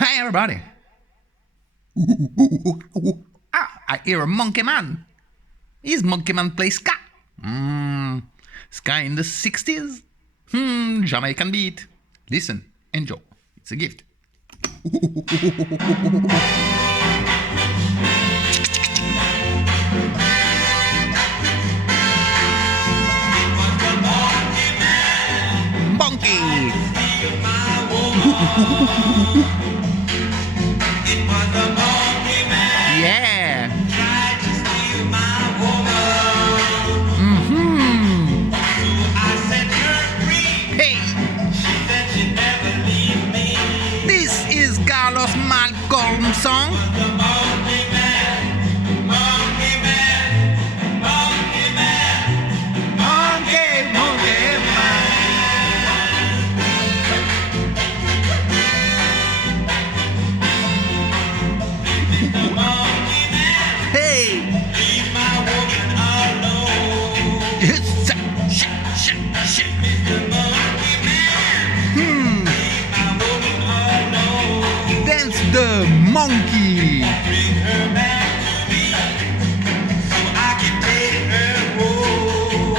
Hi, everybody. I hear a monkey man. Is Monkey Man play ska? Ska in the 60s? Jamaican beat. Listen, enjoy. It's a gift. Monkey! Yeah! Hey! This is Carlos Malcolm song. Dance the monkey.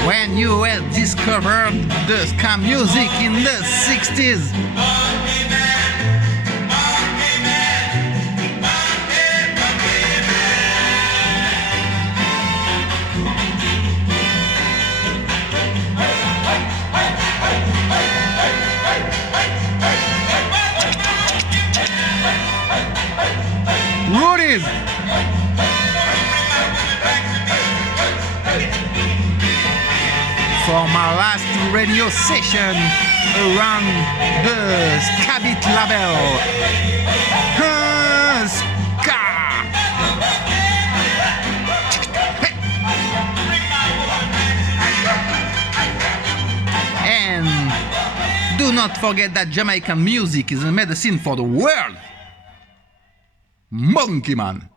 When you had discovered the ska music in the 60s. Rudy's. For my last radio session around the Skabit label. Ska. And do not forget that Jamaican music is a medicine for the world. Monkey Man.